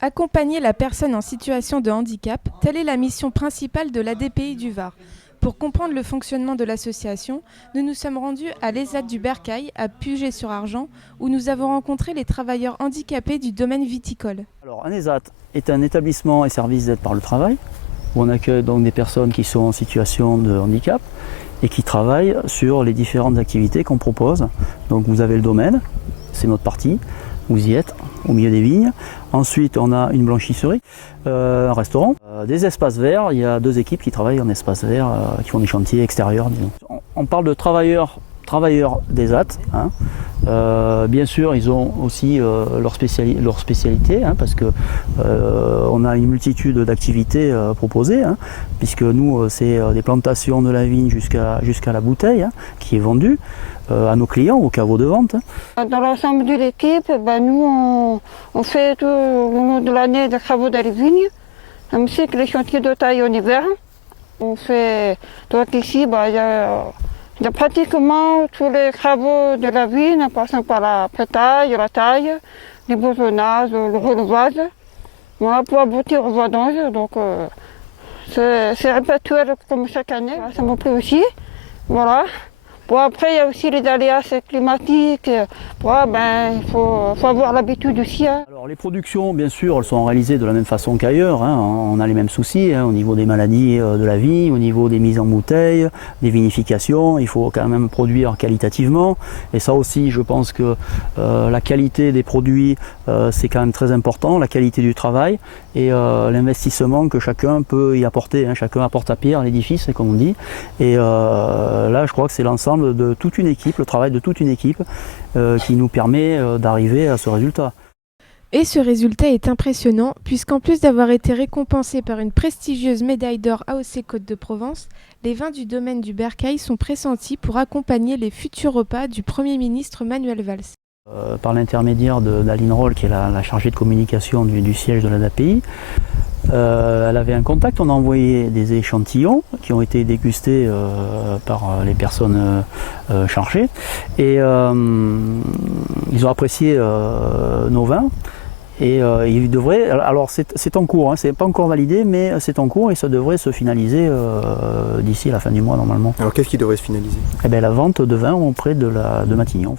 Accompagner la personne en situation de handicap, telle est la mission principale de l'ADPI du Var. Pour comprendre le fonctionnement de l'association, nous nous sommes rendus à l'ESAT du Bercail, à Puget-sur-Argent, où nous avons rencontré les travailleurs handicapés du domaine viticole. Alors, un ESAT est un établissement et service d'aide par le travail, où on accueille donc des personnes qui sont en situation de handicap et qui travaillent sur les différentes activités qu'on propose. Donc vous avez le domaine, c'est notre partie, vous y êtes, au milieu des vignes. Ensuite, on a une blanchisserie, un restaurant, des espaces verts. Il y a 2 équipes qui travaillent en espaces verts, qui font des chantiers extérieurs, disons. On parle de travailleurs d'ESAT. Bien sûr, ils ont aussi leur spécialité, parce que on a une multitude d'activités proposées, puisque nous, c'est des plantations de la vigne jusqu'à la bouteille, qui est vendue à nos clients, au caveau de vente. Dans l'ensemble de l'équipe, nous, on fait tout au long de l'année des travaux dans les vignes, ainsi que les chantiers de taille en hiver. On fait, donc ici, il y a pratiquement tous les travaux de la vigne, en passant par la pétaille, la taille, les bourgeonnages, le relevage, voilà, pour aboutir au vendange. Donc c'est répétuel comme chaque année, ça me plaît aussi. Voilà. Bon, après, il y a aussi les aléas climatiques. Il faut avoir l'habitude aussi. Alors, les productions, bien sûr, elles sont réalisées de la même façon qu'ailleurs. On a les mêmes soucis au niveau des maladies de la vigne, au niveau des mises en bouteille, des vinifications. Il faut quand même produire qualitativement. Et ça aussi, je pense que la qualité des produits, c'est quand même très important. La qualité du travail et l'investissement que chacun peut y apporter. Chacun apporte sa pierre à l'édifice, comme on dit. Et là, je crois que c'est l'ensemble de toute une équipe, le travail de toute une équipe qui nous permet d'arriver à ce résultat. Et ce résultat est impressionnant, puisqu'en plus d'avoir été récompensé par une prestigieuse médaille d'or AOC Côte-de-Provence, les vins du domaine du Bercail sont pressentis pour accompagner les futurs repas du Premier ministre Manuel Valls. Par l'intermédiaire d'Aline Roll, qui est la chargée de communication du siège de l'ADPI, elle avait un contact, on a envoyé des échantillons qui ont été dégustés par les personnes chargées et ils ont apprécié nos vins et ils devraient, alors c'est en cours, c'est pas encore validé mais c'est en cours et ça devrait se finaliser d'ici la fin du mois normalement. Alors qu'est-ce qui devrait se finaliser? La vente de vin auprès de Matignon.